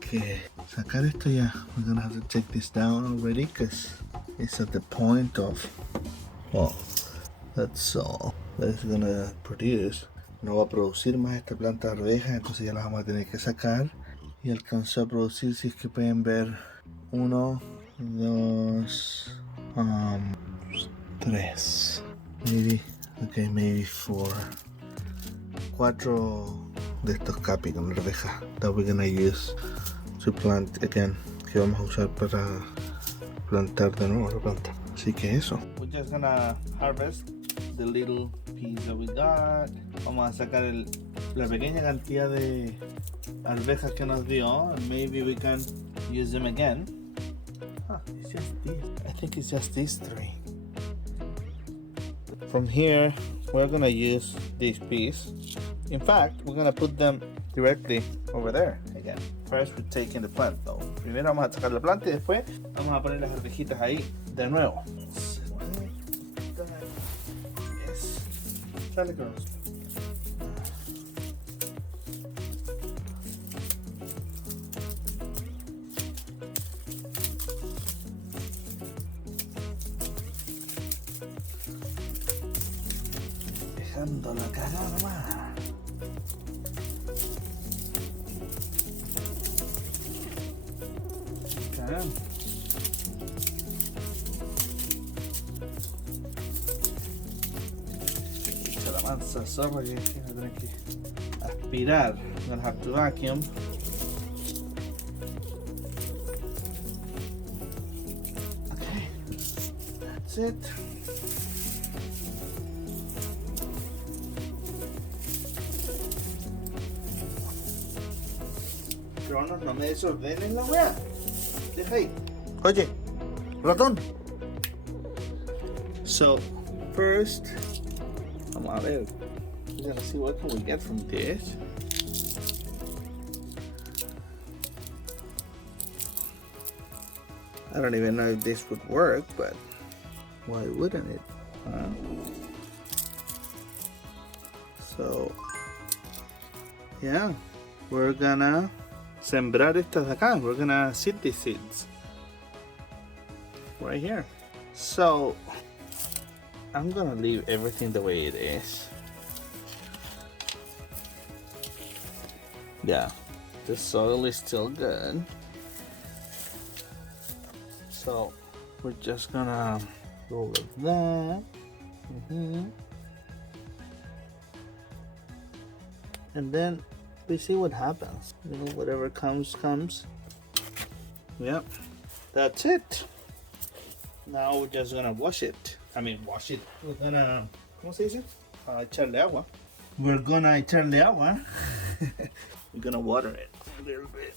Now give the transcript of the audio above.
que sacar esto ya. We're gonna have to take this down already because it's at the point of, well, that's all that it's gonna produce. No va a producir más esta planta de arvejas, entonces ya las vamos a tener que sacar. Y alcanzó a producir, si es que pueden ver, 1, 2, 3, maybe 4 de estos capi con arvejas that we're gonna use to plant again, que vamos a usar para plantar de nuevo la planta. Así que eso. We're just gonna harvest the little piece that we got. Vamos a sacar la pequeña cantidad de arvejas que nos dio, and maybe we can use them again. It's just this. I think it's just these 3. From here, we're gonna use this piece. In fact, we're gonna put them directly over there again. First, we're taking the plant though. Primero vamos a sacar la planta y después vamos a poner las arvejitas ahí de nuevo. Yes. Charlie girls. Dejando la cagada nomás. Caramba. Echa la mansa zorra que voy a tener que aspirar. I'm gonna have to vacuum. Okay, that's it. Cronos, no me desordenes la weá. Deja ahí. Oye, ratón. So, first, vamos a ver. We're gonna see what can we get from this. I don't even know if this would work, but why wouldn't it? So, yeah, we're gonna sembrar estas de acá. We're gonna seed these seeds right here. So I'm gonna leave everything the way it is. Yeah, the soil is still good. So we're just gonna go with that. And then we see what happens. You know, whatever comes. Yep, that's it. Now we're just gonna wash it. We're gonna, ¿cómo se dice? Echarle agua. We're gonna echarle agua. We're gonna water it a little bit.